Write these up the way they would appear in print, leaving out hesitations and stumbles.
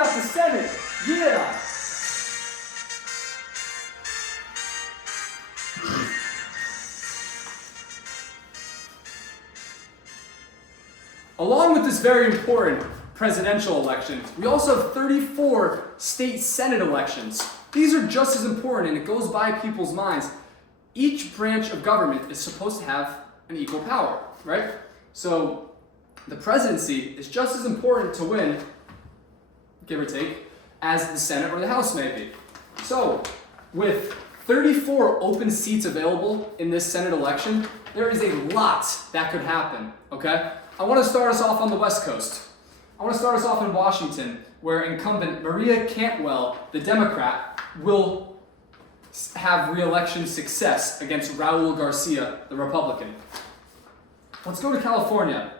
got the Senate. Yeah. Along with this very important presidential election, we also have 34 state Senate elections. These are just as important, and it goes by people's minds. Each branch of government is supposed to have an equal power, right? So the presidency is just as important to win, give or take, as the Senate or the House may be. So with 34 open seats available in this Senate election, there is a lot that could happen, okay? I want to start us off on the West Coast. I want to start us off in Washington, where incumbent Maria Cantwell, the Democrat, will have re-election success against Raul Garcia, the Republican. Let's go to California.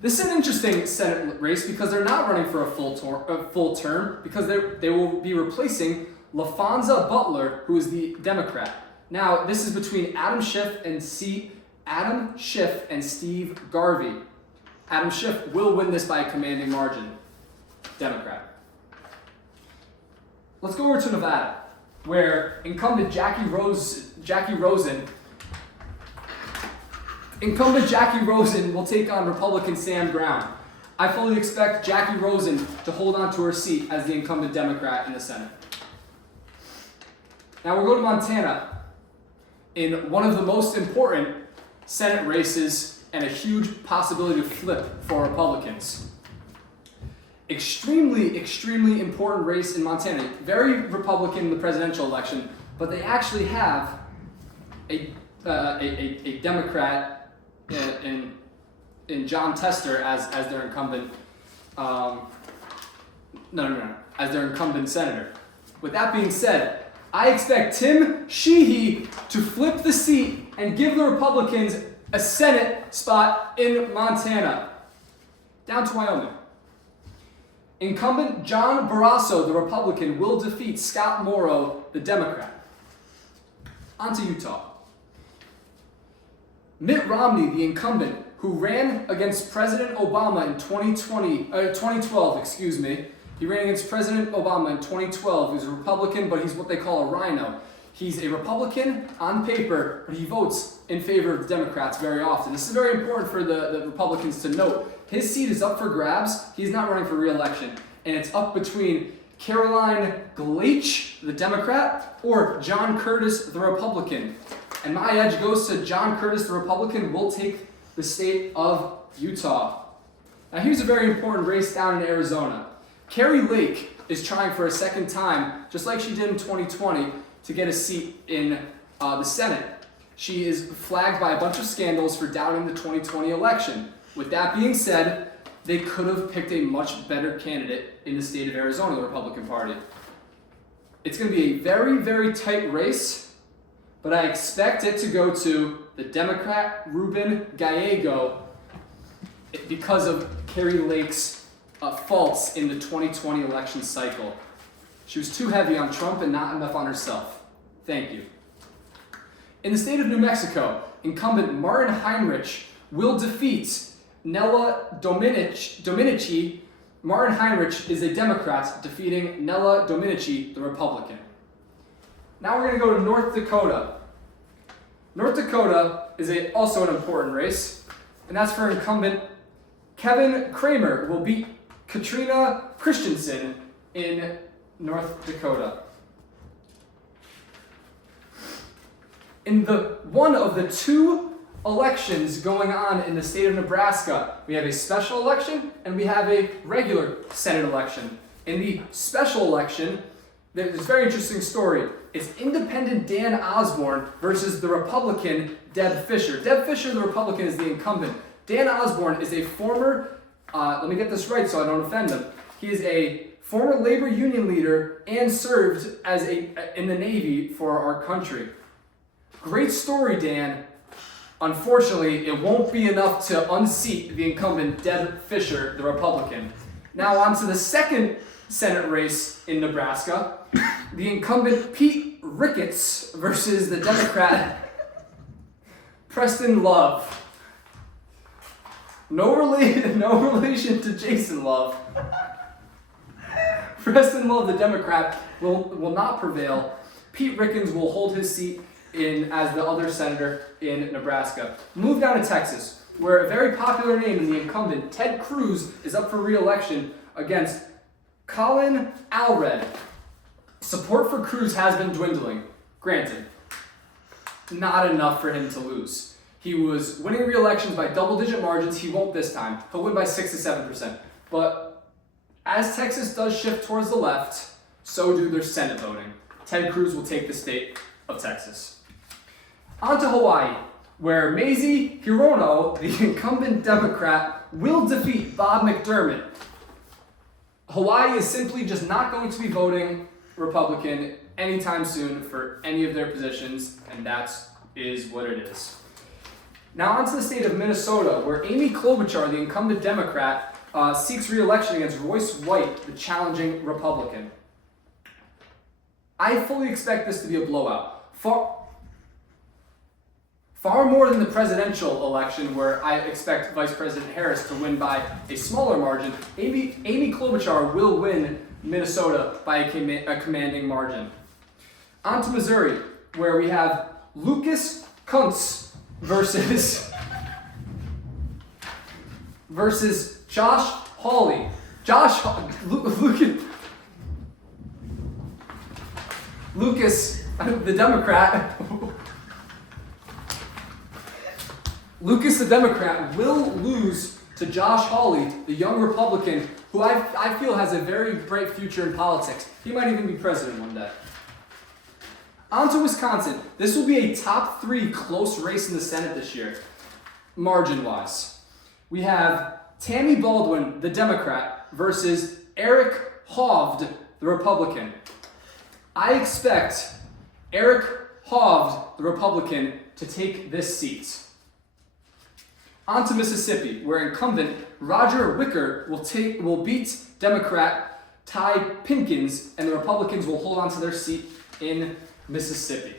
This is an interesting Senate race because they're not running for a full term because they will be replacing LaFonza Butler, who is the Democrat. Now, this is between Adam Schiff and Steve Garvey. Adam Schiff will win this by a commanding margin. Democrat. Let's go over to Nevada, where incumbent Jackie Rosen will take on Republican Sam Brown. I fully expect Jackie Rosen to hold on to her seat as the incumbent Democrat in the Senate. Now we'll go to Montana in one of the most important Senate races and a huge possibility to flip for Republicans. Extremely, extremely important race in Montana. Very Republican in the presidential election, but they actually have a Democrat in John Tester as their incumbent. As their incumbent senator. With that being said, I expect Tim Sheehy to flip the seat and give the Republicans a Senate spot in Montana. Down to Wyoming. Incumbent John Barrasso, the Republican, will defeat Scott Morrow, the Democrat. On to Utah. Mitt Romney, the incumbent, who ran against President Obama in 2012, He ran against President Obama in 2012. He's a Republican, but he's what they call a rhino. He's a Republican on paper, but he votes in favor of the Democrats very often. This is very important for the Republicans to note. His seat is up for grabs. He's not running for re-election. And it's up between Caroline Gleich, the Democrat, or John Curtis, the Republican. And my edge goes to John Curtis, the Republican, will take the state of Utah. Now here's a very important race down in Arizona. Kari Lake is trying for a second time, just like she did in 2020, to get a seat in the Senate. She is flagged by a bunch of scandals for doubting the 2020 election. With that being said, they could have picked a much better candidate in the state of Arizona, the Republican Party. It's going to be a very, very tight race, but I expect it to go to the Democrat Ruben Gallego because of Kari Lake's faults in the 2020 election cycle. She was too heavy on Trump and not enough on herself. Thank you. In the state of New Mexico, incumbent Martin Heinrich will defeat Nella Domenici. Martin Heinrich is a Democrat defeating Nella Domenici, the Republican. Now we're going to go to North Dakota. North Dakota is also an important race, and that's for incumbent Kevin Cramer will beat Katrina Christensen in North Dakota. In one of the two elections going on in the state of Nebraska, we have a special election and we have a regular Senate election. In the special election, there's a very interesting story. It's independent Dan Osborne versus the Republican Deb Fischer. Deb Fischer, the Republican, is the incumbent. Dan Osborne is a former, let me get this right so I don't offend him. He is a former labor union leader and served in the Navy for our country. Great story, Dan. Unfortunately, it won't be enough to unseat the incumbent Deb Fischer, the Republican. Now on to the second Senate race in Nebraska. The incumbent Pete Ricketts versus the Democrat Preston Love. No relation to Jason Love. Preston Love, the Democrat, will not prevail. Pete Rickens will hold his seat as the other senator in Nebraska. Move down to Texas, where a very popular name in the incumbent, Ted Cruz, is up for re-election against Colin Allred. Support for Cruz has been dwindling. Granted, not enough for him to lose. He was winning re-elections by double-digit margins. He won't this time. He'll win by 6 to 7%. But as Texas does shift towards the left, so do their Senate voting. Ted Cruz will take the state of Texas. On to Hawaii, where Mazie Hirono, the incumbent Democrat, will defeat Bob McDermott. Hawaii is simply just not going to be voting Republican anytime soon for any of their positions, and that is what it is. Now on to the state of Minnesota, where Amy Klobuchar, the incumbent Democrat, seeks re-election against Royce White, the challenging Republican. I fully expect this to be a blowout. Far more than the presidential election, where I expect Vice President Harris to win by a smaller margin, Amy Klobuchar will win Minnesota by a commanding margin. On to Missouri, where we have Lucas Kunz versus Josh Hawley. Lucas, the Democrat. Lucas, the Democrat, will lose to Josh Hawley, the young Republican, who I feel has a very bright future in politics. He might even be president one day. On to Wisconsin. This will be a top 3 close race in the Senate this year, margin-wise. We have Tammy Baldwin, the Democrat, versus Eric Hovde, the Republican. I expect Eric Hovde, the Republican, to take this seat. On to Mississippi, where incumbent Roger Wicker will beat Democrat Ty Pinkins, and the Republicans will hold on to their seat in Mississippi.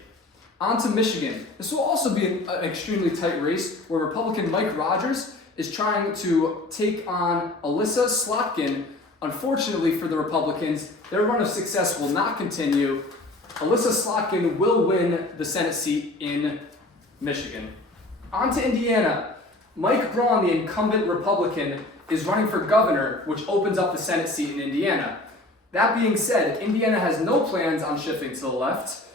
On to Michigan. This will also be an extremely tight race, where Republican Mike Rogers is trying to take on Alyssa Slotkin. Unfortunately for the Republicans, their run of success will not continue. Alyssa Slotkin will win the Senate seat in Michigan. On to Indiana. Mike Braun, the incumbent Republican, is running for governor, which opens up the Senate seat in Indiana. That being said, Indiana has no plans on shifting to the left.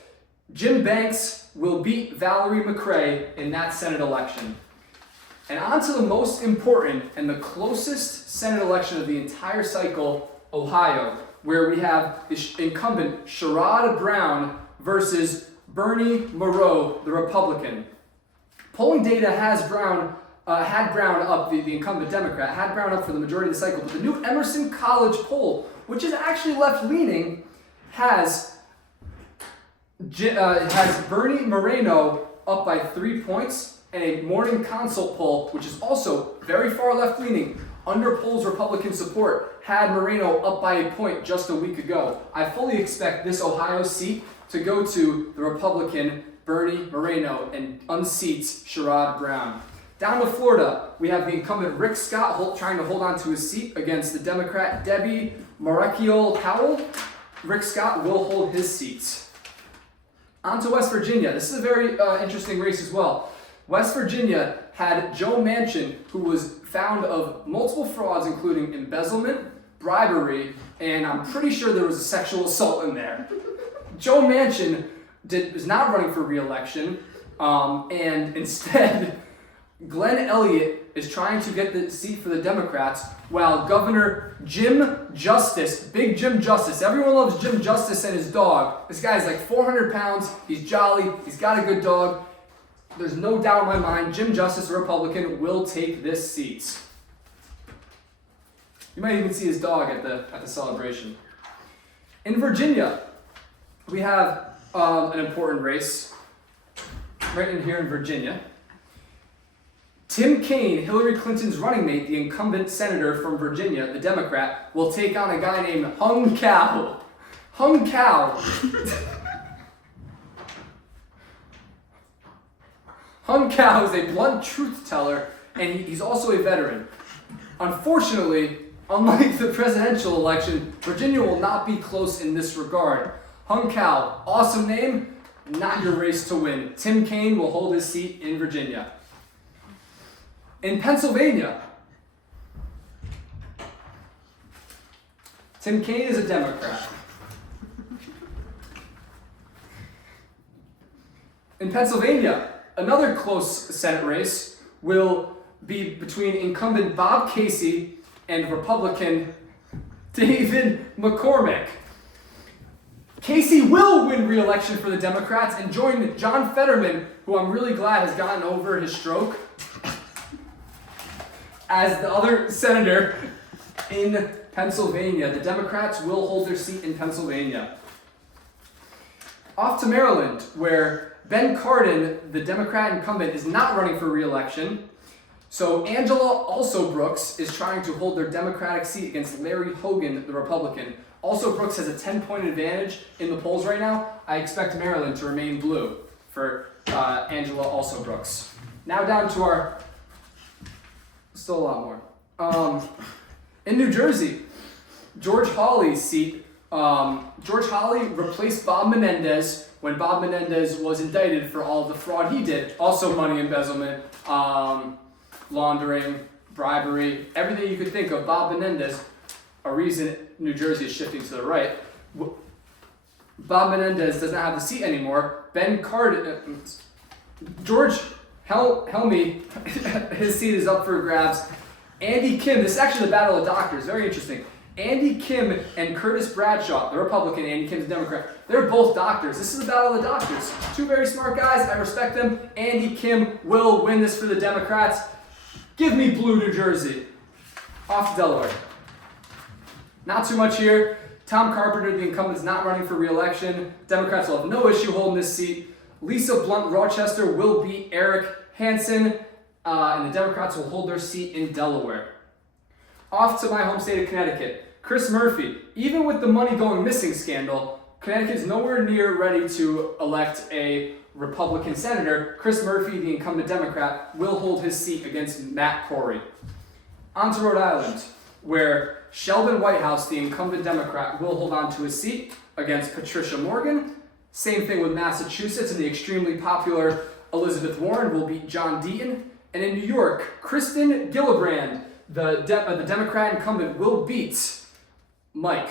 Jim Banks will beat Valerie McRae in that Senate election. And on to the most important and the closest Senate election of the entire cycle, Ohio, where we have the incumbent Sherrod Brown versus Bernie Moreau, the Republican. Polling data has Brown had Brown up, the incumbent Democrat, had Brown up for the majority of the cycle, but the new Emerson College poll, which is actually left-leaning, has Bernie Moreno up by 3 points, and a Morning Consult poll, which is also very far left-leaning, underpolls Republican support, had Moreno up by a point just a week ago. I fully expect this Ohio seat to go to the Republican Bernie Moreno and unseats Sherrod Brown. Down to Florida, we have the incumbent Rick Scott trying to hold on to his seat against the Democrat Debbie Maracchio Powell. Rick Scott will hold his seat. On to West Virginia. This is a very interesting race as well. West Virginia had Joe Manchin, who was found of multiple frauds, including embezzlement, bribery, and I'm pretty sure there was a sexual assault in there. Joe Manchin is not running for re-election, and instead, Glenn Elliott is trying to get the seat for the Democrats, while Governor Jim Justice, Big Jim Justice, everyone loves Jim Justice and his dog. This guy's like 400 pounds, he's jolly, he's got a good dog. There's no doubt in my mind, Jim Justice, a Republican, will take this seat. You might even see his dog at the celebration. In Virginia, we have an important race right in here in Virginia. Tim Kaine, Hillary Clinton's running mate, the incumbent senator from Virginia, the Democrat, will take on a guy named Hung Cao. Hung Cao. Hung Cao is a blunt truth teller, and he's also a veteran. Unfortunately, Unlike the presidential election, Virginia will not be close in this regard. Hung Kao, awesome name, not your race to win. Tim Kaine will hold his seat in Virginia. In Pennsylvania, Tim Kaine is a Democrat. In Pennsylvania, another close Senate race will be between incumbent Bob Casey and Republican David McCormick. Casey will win re-election for the Democrats and join John Fetterman, who I'm really glad has gotten over his stroke, as the other senator in Pennsylvania. The Democrats will hold their seat in Pennsylvania. Off to Maryland, where Ben Cardin, the Democrat incumbent, is not running for re-election. So Angela Also Brooks is trying to hold their Democratic seat against Larry Hogan, the Republican. Also Brooks has a 10-point advantage in the polls right now. I expect Maryland to remain blue for Angela Also Brooks. Now down to our, still a lot more. In New Jersey, George Hawley's seat. George Hawley replaced Bob Menendez when Bob Menendez was indicted for all of the fraud he did. Also money embezzlement, laundering, bribery, everything you could think of. Bob Menendez, a reason New Jersey is shifting to the right. Bob Menendez does not have the seat anymore. Ben Cardin, George Helmy, his seat is up for grabs. Andy Kim, this is actually the battle of doctors, very interesting. Andy Kim and Curtis Bradshaw, the Republican, Andy Kim's a Democrat, they're both doctors. This is the battle of the doctors. Two very smart guys, I respect them. Andy Kim will win this for the Democrats. Give me blue New Jersey. Off to Delaware. Not too much here. Tom Carpenter, the incumbent, is not running for re-election. Democrats will have no issue holding this seat. Lisa Blunt Rochester will beat Eric Hansen, and the Democrats will hold their seat in Delaware. Off to my home state of Connecticut. Chris Murphy, even with the money going missing scandal, Connecticut is nowhere near ready to elect a Republican senator. Chris Murphy, the incumbent Democrat, will hold his seat against Matt Corey. On to Rhode Island, where Sheldon Whitehouse, the incumbent Democrat, will hold on to his seat against Patricia Morgan. Same thing with Massachusetts, and the extremely popular Elizabeth Warren will beat John Deaton. And in New York, Kristen Gillibrand, the Democrat incumbent, will beat Mike.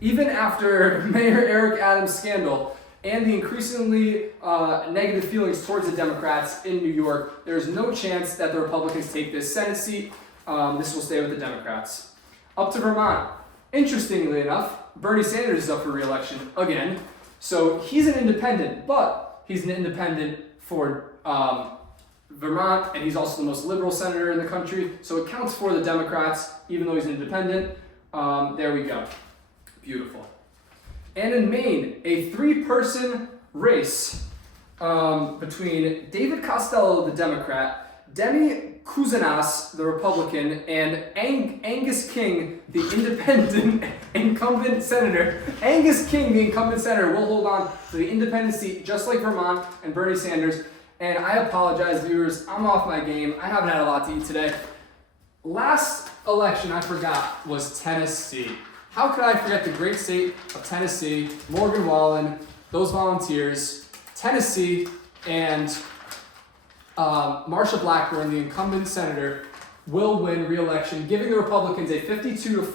Even after Mayor Eric Adams' scandal and the increasingly negative feelings towards the Democrats in New York, there is no chance that the Republicans take this Senate seat. This will stay with the Democrats. Up to Vermont. Interestingly enough, Bernie Sanders is up for re-election again. So he's an independent, but he's an independent for Vermont, and he's also the most liberal senator in the country. So it counts for the Democrats, even though he's an independent. There we go. Beautiful. And in Maine, a three-person race between David Costello, the Democrat, Demi Kuzanas, the Republican, and Angus King, the independent incumbent senator. Angus King, the incumbent senator, will hold on to the independent seat, just like Vermont and Bernie Sanders. And I apologize, viewers, I'm off my game. I haven't had a lot to eat today. Last election I forgot was Tennessee. How could I forget the great state of Tennessee, Morgan Wallen, those volunteers, Tennessee, and Marsha Blackburn, the incumbent senator, will win re-election, giving the Republicans a 52-40